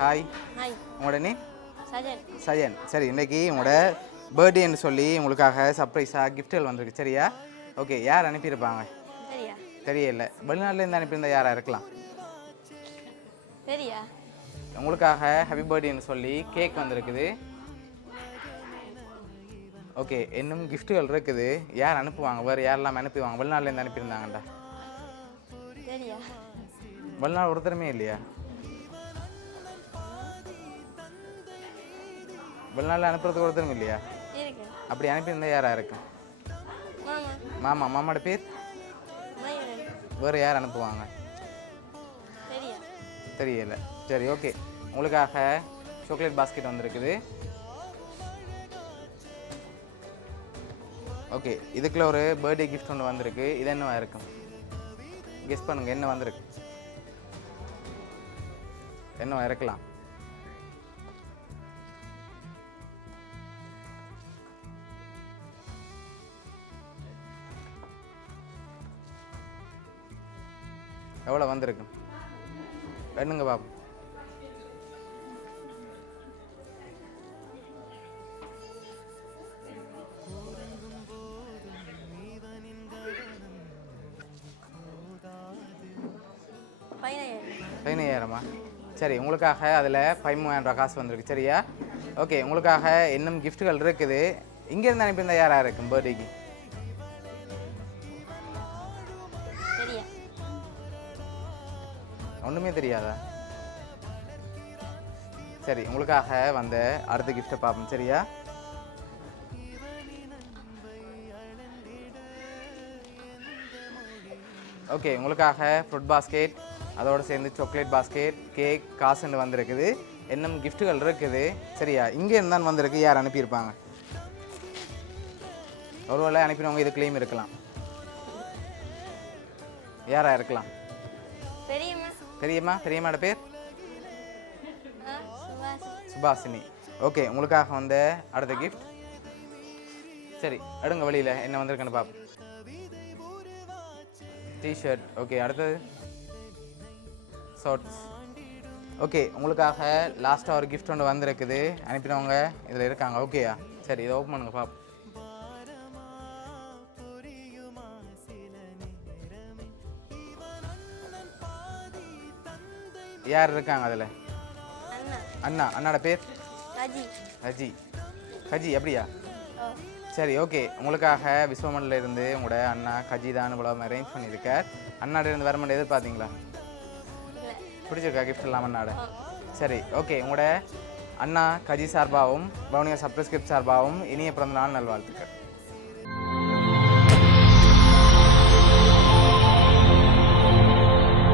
Hi. Hi. உங்களோட name? Sajan. Sajan. சரி, இன்றைக்கி உங்களோட பர்த்டேன்னு சொல்லி உங்களுக்காக சர்ப்ரைஸாக கிஃப்ட்டுகள் வந்திருக்கு. சரியா? ஓகே, யார் அனுப்பியிருப்பாங்க? சரியா? தெரியல. வெளிநாட்டிலேருந்து அனுப்பியிருந்தா யாராக இருக்கலாம்? சரியா? உங்களுக்காக ஹாப்பி பர்த்டேன்னு சொல்லி கேக் வந்திருக்குது. ஓகே, இன்னும் கிஃப்ட்டுகள் இருக்குது. யார் அனுப்புவாங்க? வேறு யாரெல்லாம் அனுப்புவாங்க? வெளிநாட்டிலேருந்து அனுப்பியிருந்தாங்கண்டா. சரியா? வெளிநாடு ஒருத்தருமே இல்லையா? வெளிநாட்டில் அனுப்புறதுக்கு ஒருத்தரும் இல்லையா? இருக்கு. அப்படி அனுப்பியிருந்தா யாராக இருக்கும்? மாமா. மாமா. மாமாவோட பேர்? மயூரன். வேறு யார் அனுப்புவாங்க? சரியா? தெரியல. சரி, ஓகே. உங்களுக்காக சாக்லேட் பாஸ்கெட் வந்திருக்குது. ஓகே, இதுக்குள்ள ஒரு பர்த்டே கிஃப்ட் ஒன்று வந்திருக்கு. இது என்னவா இருக்கும்? கெஸ் பண்ணுங்க, என்ன வந்திருக்கு? என்னவா இருக்கலாம்? எவ்வளோ வந்திருக்கு? என்னங்க பாப்போம். பதினாயிரமா? சரி, உங்களுக்காக அதில் 13,000 ரூபா காசு வந்திருக்கு. சரியா? ஓகே, உங்களுக்காக இன்னும் கிஃப்ட்டுகள் இருக்குது. இங்கேருந்து அனுப்பியிருந்தா யாராக இருக்கும் பர்த்டேக்கு? ஒன்றுமே தெரியாதா? சரி, உங்களுக்காக வந்த அடுத்த கிஃப்ட்டை பார்ப்போம். சரியா? ஓகே, உங்களுக்காக ஃப்ரூட் பாஸ்கெட், அதோடு சேர்ந்து சாக்லேட் பாஸ்கெட், கேக், காசுன்னு வந்திருக்குது. இன்னும் கிஃப்ட்டுகள் இருக்குது. சரியா? இங்கே இருந்தான் வந்திருக்கு. யார் அனுப்பியிருப்பாங்க? ஒருவேளை அனுப்பினவங்க இதுக்குள்ளேயும் இருக்கலாம். யாராக இருக்கலாம்? பெரியம்மாவோட பேர்? சுபாஷினி. ஓகே, உங்களுக்காக வந்த அடுத்த கிஃப்ட். சரி, எடுங்க வெளியில் என்ன வந்திருக்குன்னு பார்ப்போம். டிஷர்ட். ஓகே, அடுத்தது ஷார்ட்ஸ். ஓகே, உங்களுக்காக லாஸ்ட்டாக ஒரு கிஃப்ட் ஒன்று வந்திருக்குது. அனுப்பினவங்க இதில் இருக்காங்க. ஓகேயா? சரி, இதை ஓப்பன் பண்ணுங்க பார்ப்போம். யார் இருக்காங்க அதில்? அண்ணாட பேர்? கஜி. அப்படியா? சரி, ஓகே. உங்களுக்காக விஸ்வமனில் இருந்து உங்களோட அண்ணா கஜி தான் இவ்வளோ அரேஞ்ச் பண்ணியிருக்கார். அண்ணாட இருந்து வரமாட்டே எதிர்பார்த்தீங்களா? பிடிச்சிருக்கா கிஃப்ட் எல்லாம் அண்ணாட? சரி, ஓகே. உங்களோட அண்ணா கஜி சார்பாகவும் பவுனியா சப்ரஸ்கிரிப்ட் சார்பாகவும் இனிய பிறந்த நாள் நல்வாழ்த்துக்கள்.